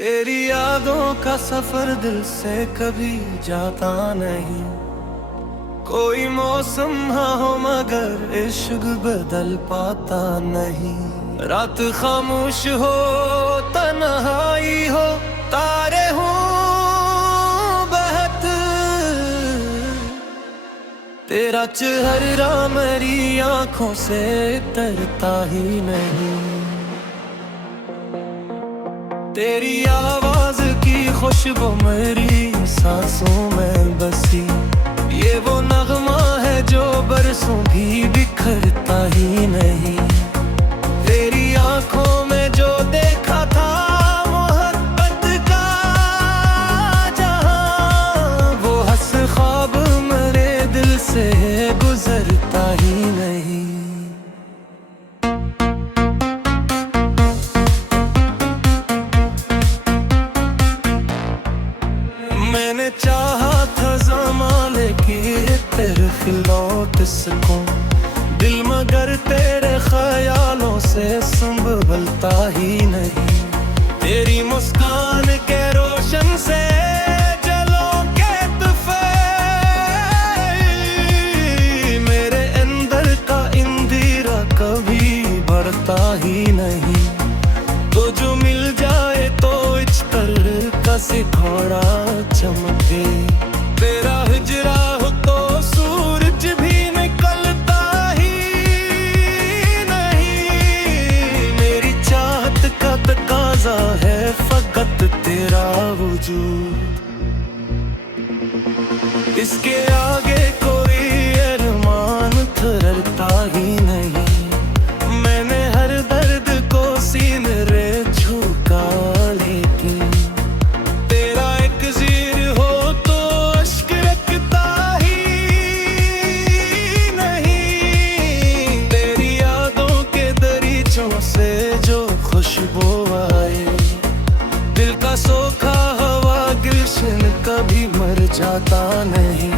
तेरी यादों का सफर दिल से कभी जाता नहीं। कोई मौसम हाँ हो मगर इश्क बदल पाता नहीं। रात खामोश हो तन्हाई हो तारे हो बहत, तेरा चेहरा मेरी आंखों से तरता ही नहीं। तेरी आवाज की खुशबू मेरी सांसों में बसी, ये वो नगमा है जो बरसों भी बिखरता ही नहीं। तेरी आंखों में जो देखा था मोहब्बत का जहां, वो हंस ख्वाब मेरे दिल से गुजरता ही नहीं। मैंने चाहा था ज़माने की तेरे खिलौत सुकून, दिल मगर तेरे ख्यालों से संभलता ही नहीं। तेरी मुस्कान के रोशन से जलों के तुफैल, मेरे अंदर का इंदिरा कभी बढ़ता ही नहीं। तो जो मिल जाए तो इश्क़ का सिखोड़ा चमके, तेरा हिजरा हो तो सूरज भी निकलता ही नहीं। मेरी चाहत का तकाज़ा है फकत तेरा वजूद, इसके आगे कोई अरमान ठहरता ही नहीं। मैंने हर दर्द को सीने रे झुका, लेकिन तेरा एक ज़ीर हो तो अश्क रखता ही नहीं। तेरी यादों के दरीचों से जो खुशबू आए, दिल का सोखा हवा गुलशन कभी मर जाता नहीं।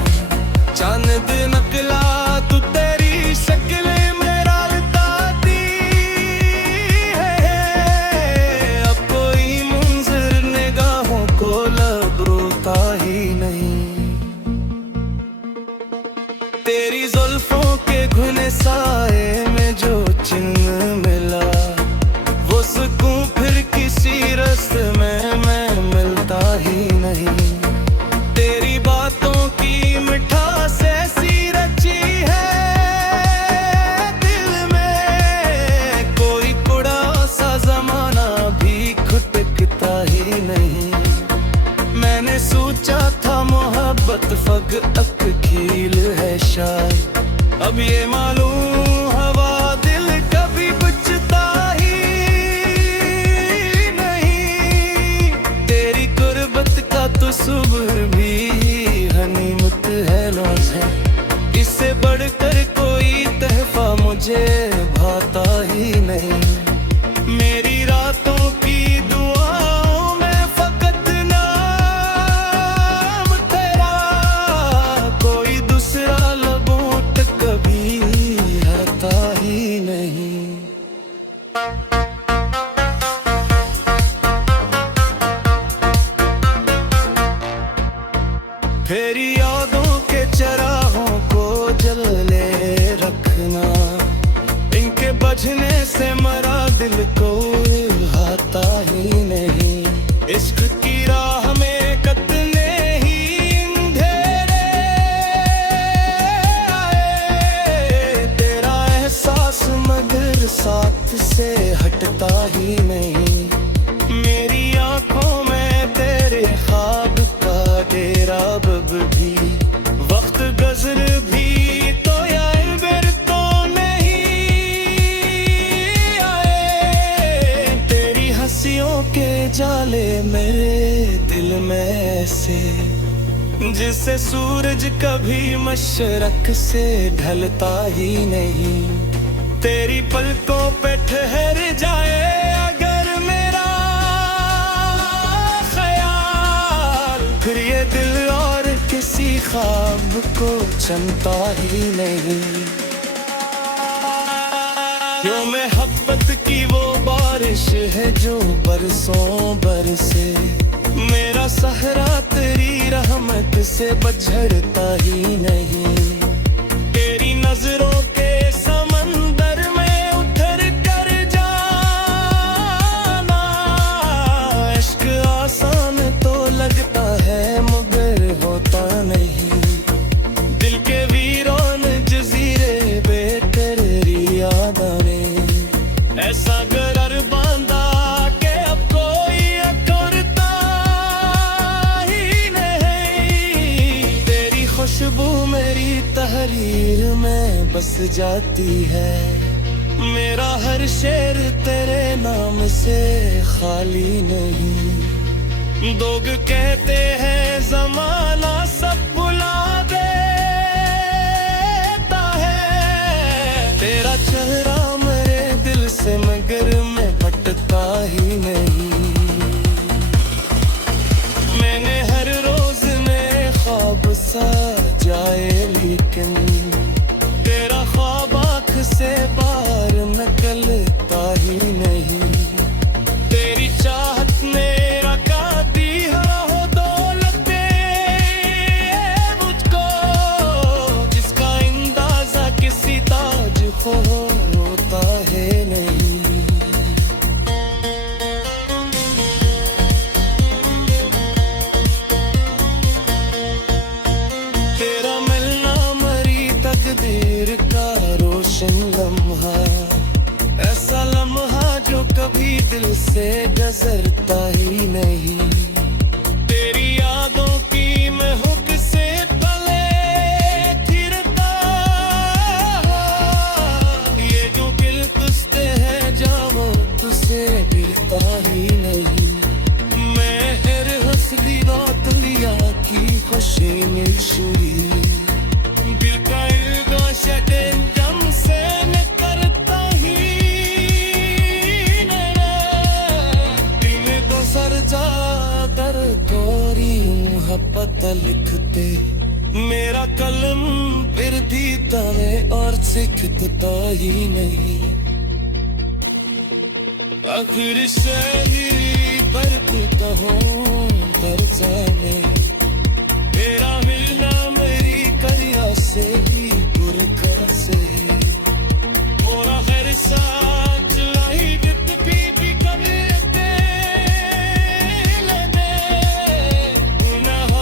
चांद नकला तू तेरी शक्ल मेरा बताती है, अब कोई मंजर निगाहों को लब रोता ही नहीं। तेरी जुल्फों के घुने साए में जो चिन्ह मिला, वो सुकून फिर किसी रास्ते में मैं मिलता ही नहीं। तेरी बातों की मिठास ऐसी रची है दिल में, कोई कुड़ा सा जमाना भी खुटकता ही नहीं। मैंने सोचा था मोहब्बत फग अक खील है शायद, अब ये मालूम हवा दिल कभी बुझता ही नहीं। तेरी गुर्बत का तो सुबह भी गनीमत है नौज है, इससे बढ़कर कोई तहफा मुझे भाता ही नहीं। मेरी रातों की दुआओं में फकत नाम तेरा, कोई दूसरा लबों तक कभी आता ही नहीं। तेरी यादों के चरागों को जले रखना, इनके बजने से मरा दिल को आता ही नहीं। इश्क की राह में कितने ही अंधेरे आए, तेरा एहसास मगर साथ से हटता ही नहीं। मेरी आंखों में तेरे ख्वाब का डेरा बब भी, वक्त गजर भी तो यार बेर तो नहीं आए। तेरी हंसियों के जाले मेरे दिल में से, जिससे सूरज कभी मशरक से ढलता ही नहीं। तेरी पलकों पे ठहर जाए अगर मेरा ख्याल, फिर ये दिल और किसी ख्वाब को चमता ही नहीं। यो मोहब्बत की वो बारिश है जो बरसों बरसे, से बछड़ता ही नहीं। तेरी नजरों के समंदर में उतर कर जाना, इश्क आसान तो लगता है मगर होता नहीं। दिल के वीरान जजीरे बेकरारी यादाने, ऐसा गरर बांधा के अब कोई करता ही नहीं। तेरी खुशबू मेरी तहरीर में बस जाती है, मेरा हर शेर तेरे नाम से खाली नहीं। लोग कहते हैं जमाना सब भुला देता है, तेरा चेहरा मेरे दिल से मगर मैं हटता ही नहीं। मैंने हर रोज नए ख्वाब सजाए लेकिन तेरा ख्वाब आँख से बाहर निकलता ही नहीं। तेरी चाहत ने रखा दी हो दौलते मुझको, जिसका अंदाजा किसी ताज को होता है नहीं। तेरा मिलना मरी तकदीर का रोशन लम्हा, ऐसा लम्हा जो कभी दिल से गुजरता ही नहीं। तेरी यादों की महक से पले फिरता, ये जो दिल तुझसे है जाओ तुझसे गिरता ही नहीं। मैं हर हंसली रात लिया की खुशी निशुरी, दिल का इल्गा शटे जम से न करता ही नहीं। दिल तो सर जाकर गोरी मोहब्बत लिखते, मेरा कलम फिर दीता है और सीखता ही नहीं। आखिर से ही बरकता हूँ तरसाने, मेरा मिलना मेरी करिया से ही गुरका से। मोरा घर साथ लाई जित भी कभी लेने, गुनाह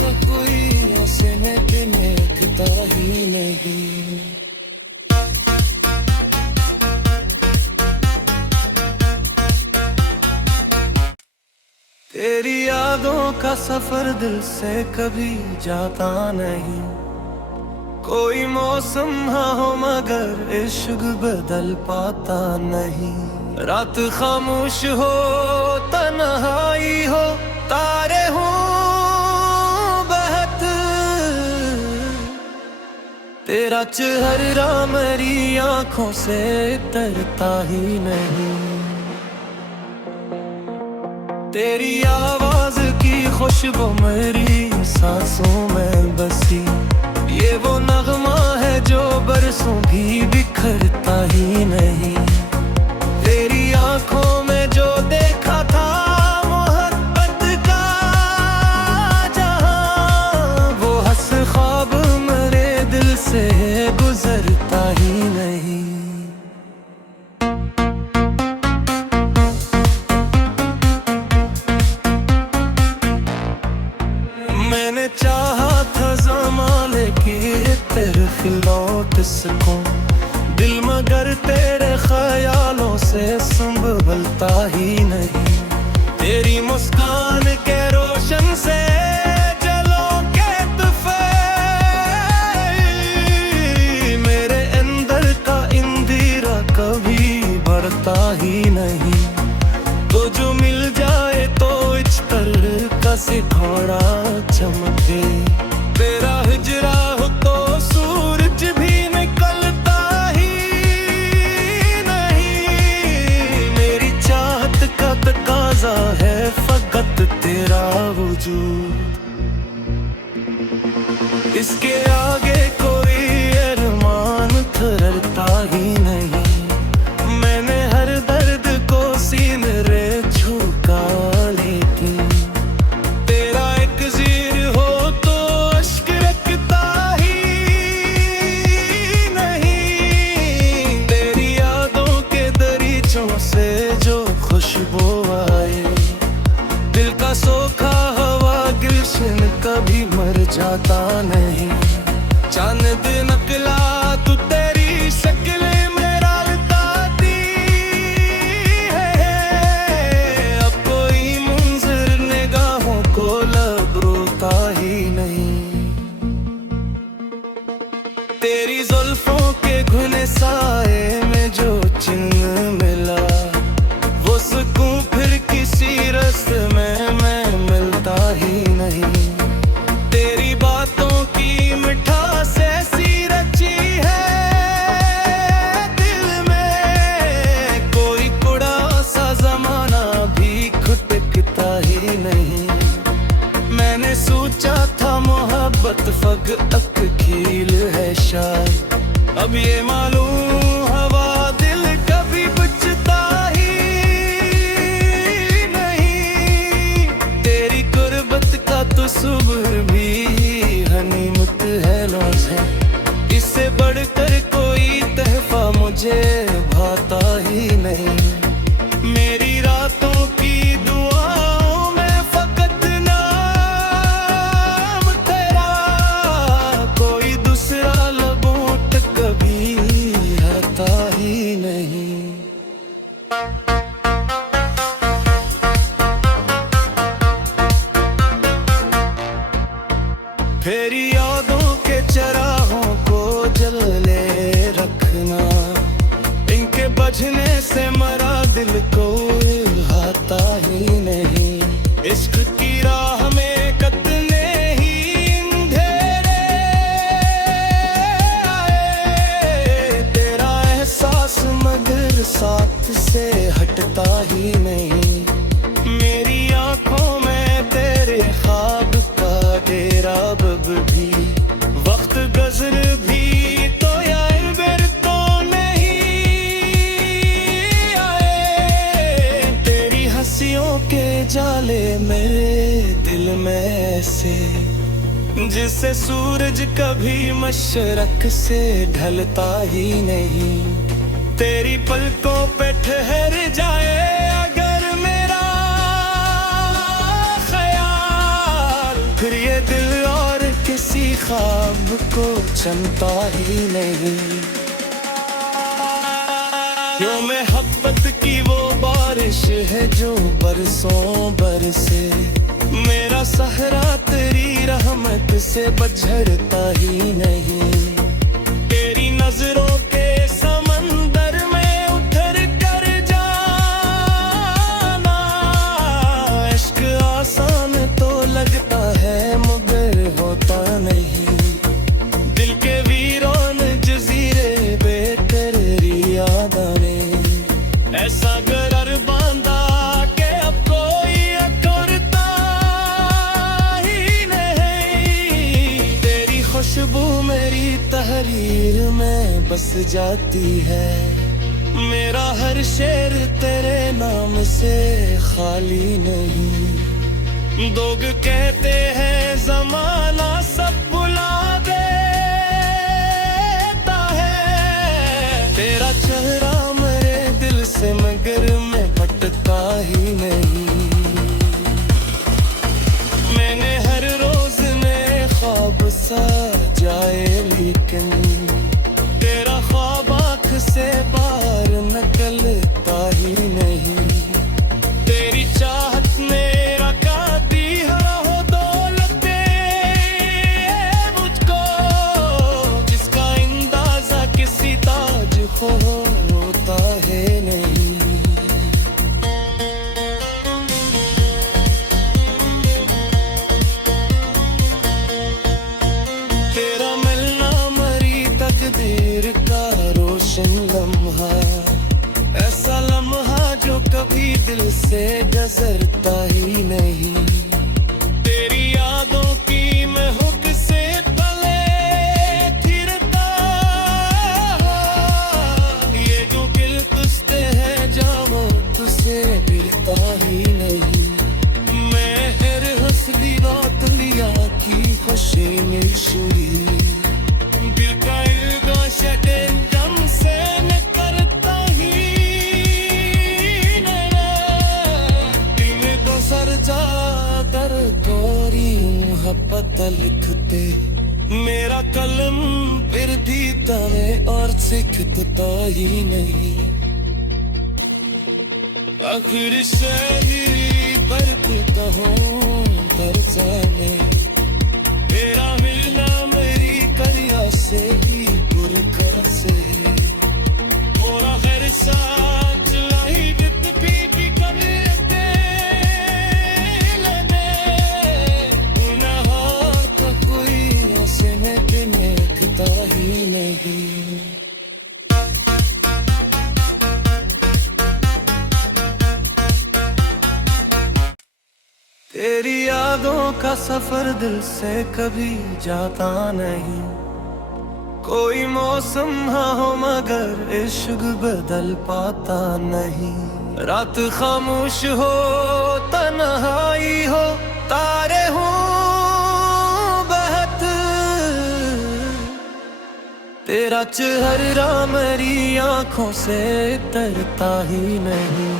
का कोई ऐसे में देखता ही नहीं। तेरी यादों का सफर दिल से कभी जाता नहीं। कोई मौसम हो मगर इश्क बदल पाता नहीं। रात खामोश हो तन्हाई हो तारे हो बहत, तेरा चेहरा मेरी आंखों से तरता ही नहीं। तेरी आवाज की खुशबू मेरी सांसों में बसी, ये वो नगमा है जो बरसों भी बिखरता ही नहीं। तेरी आंखों में जो देखा था मोहब्बत का जहां, वो हंस ख्वाब मेरे दिल से गुजरता ही नहीं। मैंने चाहा था ज़माने की तरफ लौट सकूं, दिल मगर तेरे ख्यालों से संभलता ही नहीं। तेरी मुस्कान के रोशन से जलों के तुफैल, मेरे अंदर का इंदिरा कभी बढ़ता ही नहीं। तो जो मिल जाए तो इच्छतर का सिखाना चमके, तेरा हिजरा हो तो सूरज भी निकलता ही नहीं। मेरी चाहत का तकाजा है फकत तेरा वजूद, इसके आगे कोई अरमान थरता ही नहीं। मैंने हर दर्द को सीने रे झुका, लेकिन तेरा एक ज़ीर हो तो पता नहीं। चांद नकला तू तेरी शक्ल मेरा बताती है। अब कोई मंजर निगाहों को लब रोता ही नहीं। तेरी जुल्फों के घुने साए में जो चिन्ह मिला, वो सुकून फिर किसी रस्ते में मैं मिलता ही नहीं। तेरी बातों की मिठास ऐसी रची है दिल में, कोई कुड़ा सा जमाना भी खुटकता ही नहीं। मैंने सोचा था मोहब्बत फकत खील है शायद, अब ये मालूम हवा दिल कभी बुझता ही नहीं। तेरी गुर्बत का तो सुबह भी हनीमत है नौज है, इससे बढ़कर कोई तहफा मुझे भाता ही नहीं। मेरी रातों की दुआओं में फकत नाम तेरा, कोई दूसरा लबों तक कभी आता ही नहीं। फेरी यादों के चराहों को जले रखना, इनके बजने से मरा दिल को आता ही नहीं। इश्क की राह में कतने ही अंधेरे आए, तेरा एहसास मगर साथ से हटता ही नहीं। मेरी आंखों में तेरे ख्वाब का डेरा बब भी, वक्त गजर भी तो यार बेर तो नहीं आए। तेरी हंसियों के जाले मेरे दिल में से, जिससे सूरज कभी मशरक से ढलता ही नहीं। तेरी पलकों पे ठहर जाए अगर मेरा ख्याल, फिर ये दिल और किसी ख्वाब को चमता ही नहीं। यो मोहब्बत की वो बारिश है जो बरसों बरसे, मेरा सहरा तेरी रहमत से बझड़ता ही नहीं। तेरी नजरों के समंदर में उतर कर जाना, इश्क आसान तो लगता है मगर होता नहीं। दिल के वीरान जजीरे बेकरारी यादाने, ऐसा गरर बांधा के अब कोई अकरता ही नहीं। तेरी खुशबू मेरी तहरीर में बस जाती है, मेरा हर शेर तेरे नाम से खाली नहीं। लोग कहते हैं जमाना सब भुला देता है, तेरा चेहरा मेरे दिल से मगर मैं हटता ही नहीं। मैंने हर रोज नए ख्वाब सजाए लेकिन तेरा ख्वाब आँख से बाहर निकलता ही नहीं। तेरी चाहत ने रखा दी हो दौलतें मुझको, जिसका अंदाजा किसी ताज को होता है नहीं। तेरा मिलना मरी तकदीर का रोशन लम्हा, ऐसा लम्हा जो कभी दिल से गुजरता ही नहीं। तेरी यादों की महक से पले फिरता, ये जो दिल तुझसे है जाओ तुझसे गिरता ही नहीं। मैं हर हंसली बात लिया की खुशी निशुरी, दिल का इल्गा शटे दम से न करता ही नहीं। दिल तो सर जा कर गोरी मोहब्बत रहता लिखते, मेरा कलम फिर दीता है और सीखता ही नहीं। आखिर शायरी पर कहूँ तरसाने, मेरा मिलना मेरी करिया से ही गुरका से, और आखिर साच लाई जित पी कभी ही नहीं। तेरी यादों का सफर दिल से कभी जाता नहीं, कोई मौसम हाँ हो मगर इश्क बदल पाता नहीं। रात खामोश हो तन्हाई हो, तारे हो तेरा चेहरा मेरी आंखों से तरता ही नहीं।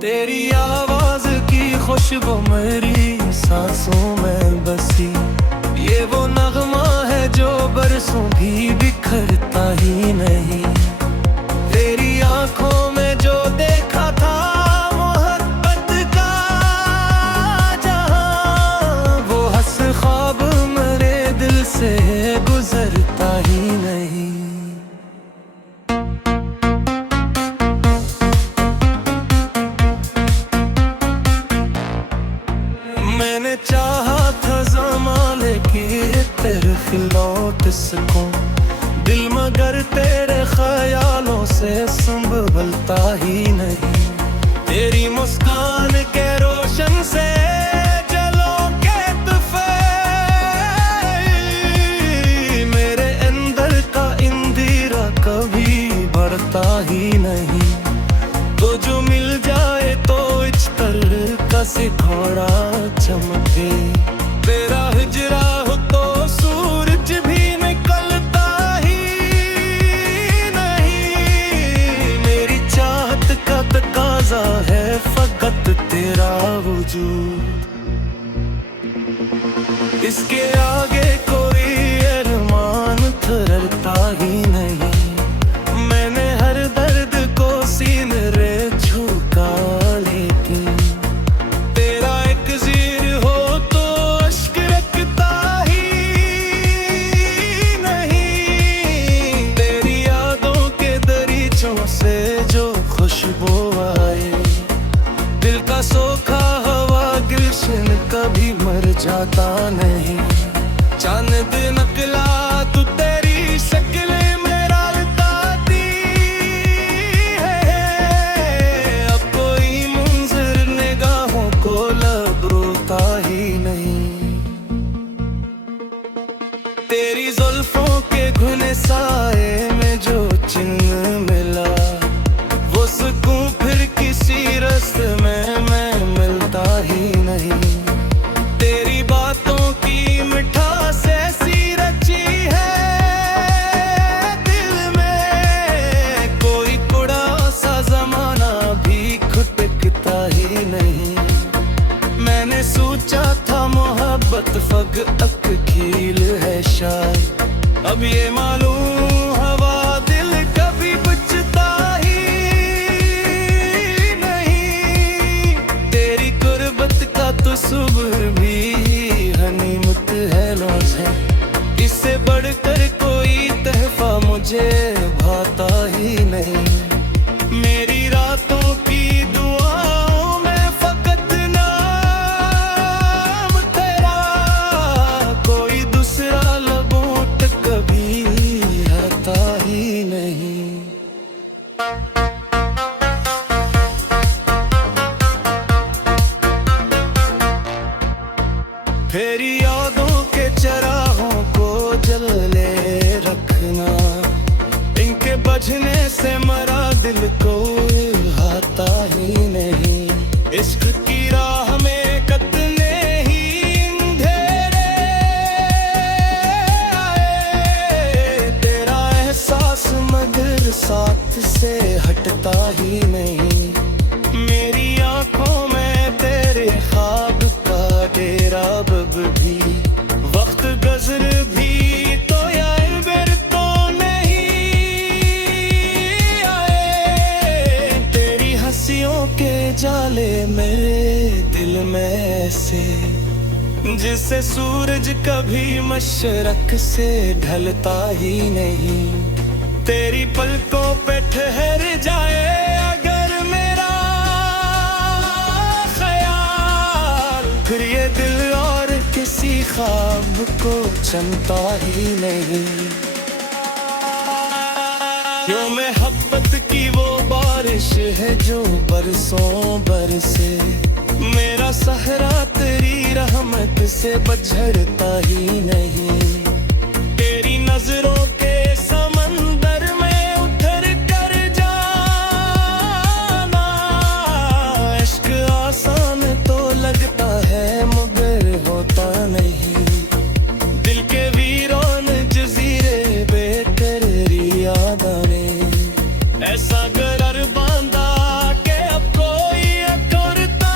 तेरी आवाज की खुशबू मेरी सांसों में बसी, ये वो नगमा है जो बरसों भी बिखरता ही नहीं। तेरी आंखों में जो देखा था मोहब्बत का जहां, वो हंस ख्वाब मेरे दिल से गुजरता ही नहीं। मैंने चाहा था ज़माने की तरफ लौट सकूं, दिल मगर तेरे ख्यालों से संभलता ही नहीं। तेरी मुस्कान के रोशन से जलों के तुफैल, मेरे अंदर का इंदिरा कभी बढ़ता ही नहीं। तो जो मिल जाए तो इश्क़ का सितारा चमके, तेरा हिजरा हो तो सूरज भी निकलता ही नहीं। मेरी चाहत का तकाज़ा है फकत तेरा वजूद, इसके आगे कोई अरमान ठहरता ही नहीं। मैंने हर दर्द को सीने रे झुका, लेकिन तेरा एक ज़ीर हो तो अश्क रखता ही नहीं। तेरी यादों के दरीचों से जो खुशबू आए, दिल का सोखा हवा गुलशन कभी मर जाता नहीं। चांद नकला तू तेरी शक्ल मेरा बताती है, अब कोई मंजर निगाहों को लब रोता ही नहीं। तेरी जुल्फों के घुने साए में जो चिन्ह मिला, वो सुकून फिर किसी रास्ते में मैं मिलता ही नहीं। तेरी बातों की मिठास ऐसी रची है दिल में, कोई कुड़ा सा जमाना भी खुटकता ही नहीं। मैंने सोचा था मोहब्बत फकत खेल है शायद, अब ये मालूम हवा दिल कभी बुझता ही नहीं। तेरी गुर्बत का तो सुबह भी गनीमत है नौज है, इससे बढ़कर कोई तहफा मुझे भाता ही नहीं। मेरी रातों की दुआओं में फकत नाम तेरा, कोई दूसरा लबों तक कभी आता ही नहीं। तेरी यादों के चरागों को जले रखना, इनके बजने से मरा दिल को आता ही नहीं। इश्क की राह में कितने ही अंधेरे आए, तेरा एहसास मगर साथ से हटता ही नहीं। मेरी आंखों में तेरे ख्वाब का के जाले मेरे दिल में ऐसे, जिससे सूरज कभी मशरक से ढलता ही नहीं। तेरी पलकों पे ठहर जाए अगर मेरा ख्याल, फिर ये दिल और किसी ख्वाब को चमता ही नहीं। यो मोहब्बत की वो बारिश है जो बरसों बरसे, मेरा सहरा तेरी रहमत से बझड़ता ही नहीं। तेरी नजरों के समंदर में उतर कर जाना, इश्क आसान तो लगता है मगर होता नहीं। दिल के वीरान जजीरे बेकरारी यादाने, ऐसा गरर बांधा के अब कोई करता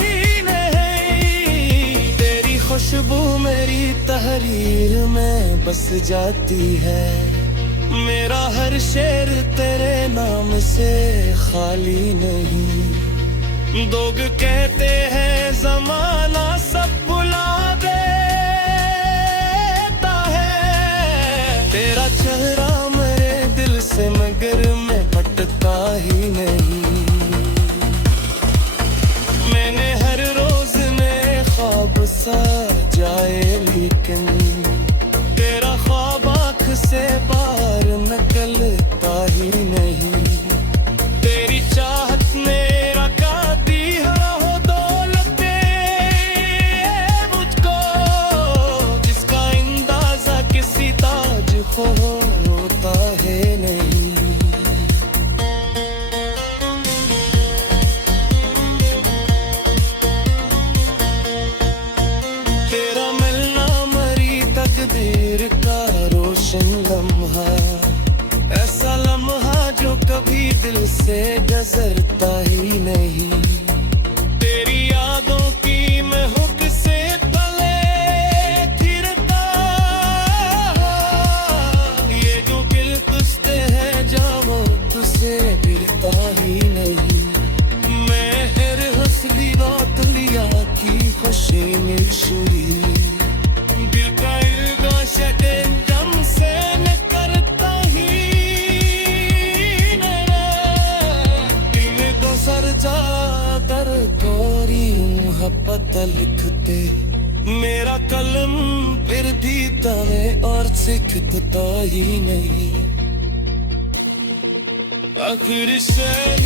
ही नहीं। तेरी खुशबू मेरी तहरीर में बस जाती है, मेरा हर शेर तेरे नाम से खाली नहीं। लोग कहते हैं जमाना सब भुला देता है, तेरा चेहरा मेरे दिल से मगर मैं हटता ही नहीं। मैंने हर रोज नए ख्वाब सजाए लेकिन तेरा ख्वाब आँख से बाहर निकलता ही नहीं। तेरी चाहत ने रखा दी हो दौलते मुझको, जिसका अंदाजा किसी ताज को होता है नहीं। तेरा मिलना मरी तकदीर का रोशन लम्हा, ऐसा लम्हा जो कभी दिल से गुजरता ही नहीं। तेरी यादों की महक से तले फिरता, ये जो दिल तुझसे है जाओ तुझसे गिरता ही नहीं। मैं हर हंसली बात लिया की खुशी मिल शुरी, दिल का इल्गा शटे दम से न करता ही नहीं। दिल तो सर चादर गोरी मोहब्बत लिखते, मेरा कलम फिर दीता है और सीखता ही नहीं। आखिर शहर